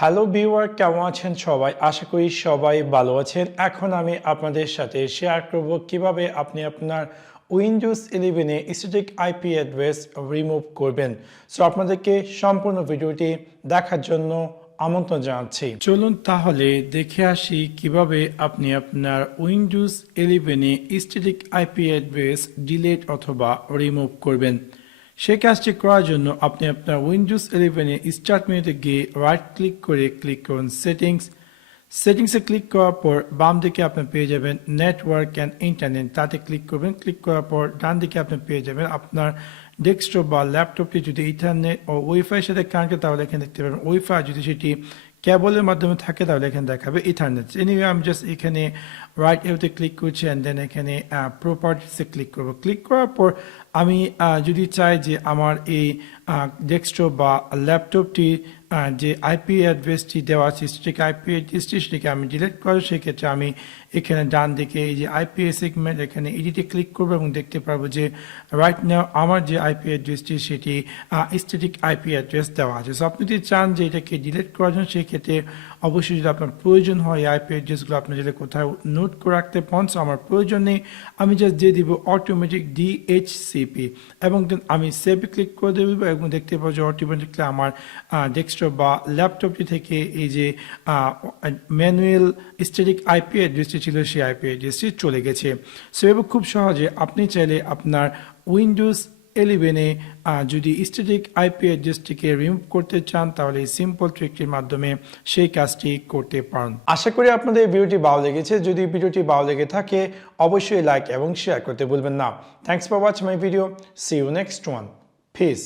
Hello viewer, কেমন আছেন সবাই? আশা করি সবাই ভালো আছেন। এখন আমি আপনাদের সাথে শেয়ার করব কিভাবে আপনি আপনার উইন্ডোজ 11 এ স্ট্যাটিক আইপি অ্যাড্রেস রিমুভ করবেন। সো আপনাদেরকে সম্পূর্ণ ভিডিওটি দেখার জন্য আমন্ত্রণ জানাচ্ছি। চলুন তাহলে দেখে আসি কিভাবে আপনি আপনার উইন্ডোজ 11 এ স্ট্যাটিক আইপি অ্যাড্রেস ডিলিট অথবা রিমুভ করবেন। সেই কাজটি করার জন্য আপনি আপনার উইন্ডোজ 11 এ স্টার্ট মেনুতে গিয়ে রাইট ক্লিক করে ক্লিক করুন সেটিংসে ক্লিক করার পর বাম দিকে আপনি পেয়ে যাবেন নেটওয়ার্ক অ্যান্ড ইন্টারনেট, তাতে ক্লিক করবেন। ক্লিক করার পর ডান দিকে আপনি পেয়ে যাবেন আপনার ডেস্কটপ বা ল্যাপটপটি যদি ইন্টারনেট ও ওয়াইফাই সাথে কানেক্টেড তাহলে এখানে দেখতে পাবেন ওয়াইফাই, যদি সেটি কেবলের মাধ্যমে থাকে তাহলে এখানে দেখাবে ইথারনেট। এনিওয়ে আমি জাস্ট এখানে রাইট এতে ক্লিক করছি অ্যান্ড দেন এখানে প্রপার্টিসে ক্লিক করব। ক্লিক করার পর আমি যদি চাই যে আমার এই ডেস্কটপ বা ল্যাপটপটি যে আইপি অ্যাড্রেসটি দেওয়া আছে স্ট্যাটিক আইপি অ্যাড্রেসটি সেটিকে আমি ডিলিট করব, সেক্ষেত্রে আমি এখানে ডান দিকে এই যে আইপি সেগমেন্ট এখানে এডিটে ক্লিক করবো এবং দেখতে পারবো যে রাইট নাও আমার যে আইপি অ্যাড্রেসটি সেটি স্ট্যাটিক আইপি অ্যাড্রেস দেওয়া আছে। সো আপনি যদি চান যে এটাকে ডিলিট করার জন্য সেক্ষেত্রে অবশ্যই যদি আপনার প্রয়োজন হয় আইপি অ্যাড্রেসগুলো আপনি যদি কোথাও নোট করে রাখতে পারেন, সো আমার প্রয়োজন নেই, আমি জাস্ট দিয়ে দিব অটোমেটিক ডিএইচসিপি এবং দেন আমি সেভে ক্লিক করে দেবো এবং দেখতে পাবো যে অটোমেটিকলি আমার ডেস্কটপ বা ল্যাপটপটি থেকে এই যে ম্যানুয়াল স্ট্যাটিক আইপি অ্যাড্রেসটি ছিল সেই আইপি অ্যাড্রেসটি চলে গেছে। সো এবার খুব সহজে আপনি চাইলে আপনার উইন্ডোজ 11 এ যদি স্ট্যাটিক আইপি অ্যাড্রেসটিকে রিমুভ করতে চান তাহলে এই সিম্পল ট্রিকটির মাধ্যমে সেই কাজটি করতে পারেন। আশা করি আপনাদের এই ভিডিওটি ভালো লেগেছে। যদি ভিডিওটি ভালো লেগে থাকে অবশ্যই লাইক এবং শেয়ার করতে ভুলবেন না। Thanks for watching my video. See you next one. Piece.